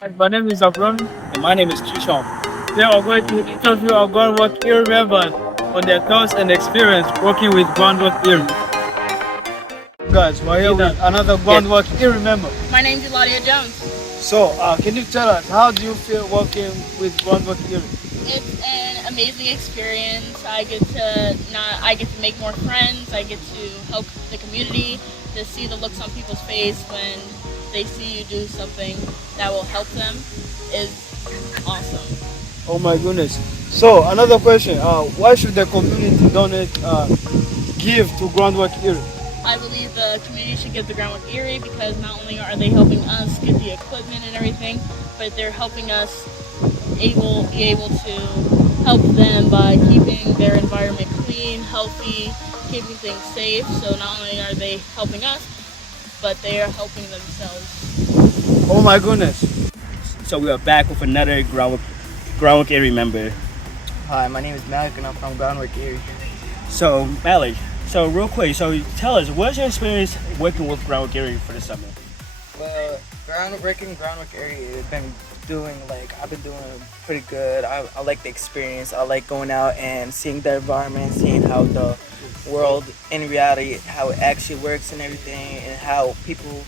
My name is Abram. And my name is Kishon. Today we're going to interview our GroundWork Erie members on their thoughts and experience working with GroundWork Erie. Guys, we're here with another GroundWork Erie member. My name's Eladia Jones. So, can you tell us, how do you feel working with GroundWork Erie? It's an amazing experience. I get to make more friends. I get to help the community. To see the looks on people's face when they see you do something that will help them is awesome. Oh my goodness. So, another question. Why should the community donate, give to GroundWork Erie? I believe the community should give the GroundWork Erie because not only are they helping us get the equipment and everything, but they're helping us be able to help them by keeping their environment clean, healthy, keeping things safe. So not only are they helping us, but they are helping themselves. Oh my goodness. So we are back with another GroundWork Erie member. Hi, my name is Malik and I'm from GroundWork Erie. So Malik, so real quick, so tell us, what's your experience working with GroundWork Erie for the summer? Well, GroundWork Erie, I've been doing pretty good. I like the experience. I like going out and seeing the environment, seeing how the world in reality, how it actually works and everything, and how people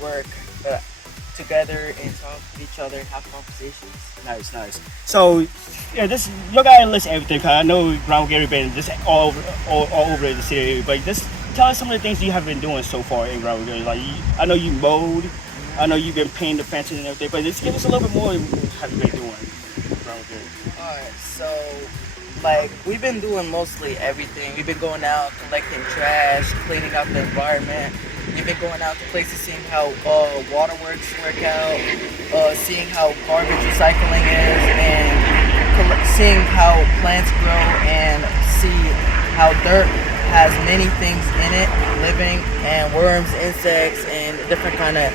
work together and talk to each other and have conversations. Nice. So yeah, you gotta list everything. Cause I know GroundWork Erie been just all over the city, but just tell us some of the things you have been doing so far in GroundWork Erie. Like I know you mowed, I know you've been painting the fences and everything, but just give us a little bit more of what have you been doing in GroundWork Erie. Alright, so we've been doing mostly everything. We've been going out, collecting trash, cleaning up the environment. We've been going out to places, seeing how waterworks work out, seeing how garbage recycling is, and seeing how plants grow, and see how dirt has many things in it, living, and worms, insects, and different kind of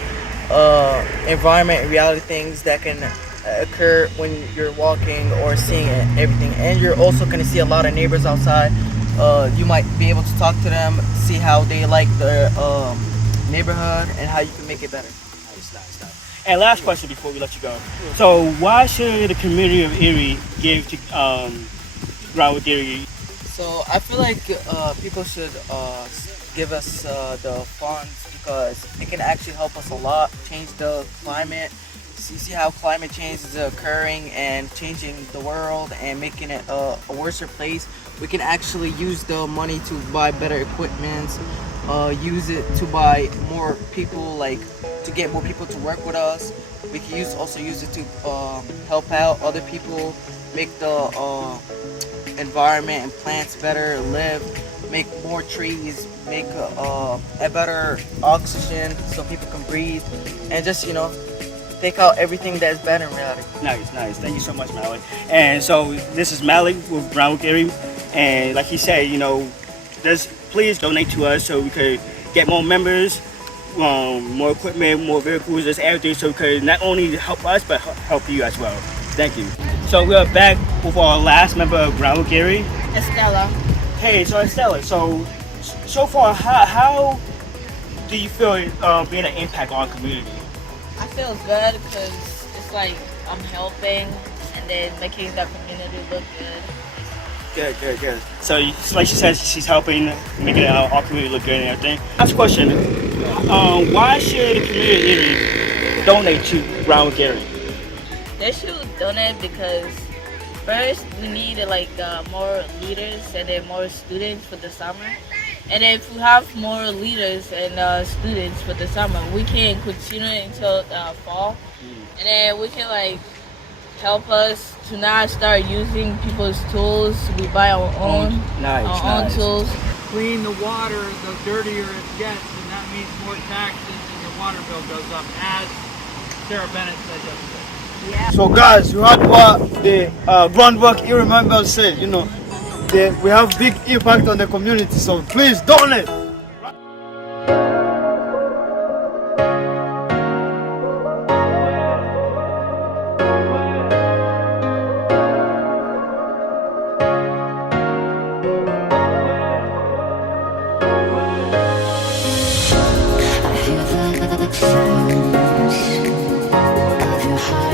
environment and reality things that can occur when you're walking or seeing it, everything. And you're also going to see a lot of neighbors outside. You might be able to talk to them, see how they like their neighborhood and how you can make it better. Nice. And last question before we let you go. So why should the community of Erie give to GroundWork Erie? So I feel like people should give us the funds because it can actually help us a lot, change the climate. So you see how climate change is occurring and changing the world and making it a worse place. We can actually use the money to buy better equipment, use it to buy more people, to get more people to work with us. We can also use it to help out other people, make the environment and plants better, live, make more trees, make a better oxygen so people can breathe, and just take out everything that is bad in reality. Nice. Thank you so much, Malik. And so this is Malik with GroundWork Erie, and like he said, just please donate to us so we could get more members, more equipment, more vehicles, just everything, so we could not only help us but help you as well. Thank you. So we are back with our last member of GroundWork Erie, Estella. Hey, so Estella, so far, how do you feel being an impact on community? I feel good because it's like I'm helping and then making the community look good. Good. So, like she says, she's helping making our community look good and everything. Last question: why should the community donate to GroundWork Erie? They should donate because first we need more leaders and then more students for the summer. And if we have more leaders and students for the summer, we can continue until fall. And then we can help us to not start using people's tools. We buy our own tools. Clean the water, the dirtier it gets, and that means more taxes and your water bill goes up, as Sarah Bennett said yesterday. Yeah. So guys, you heard what the GroundWork Erie members said, we have big impact on the community, so please donate. I hear the sounds of your heart.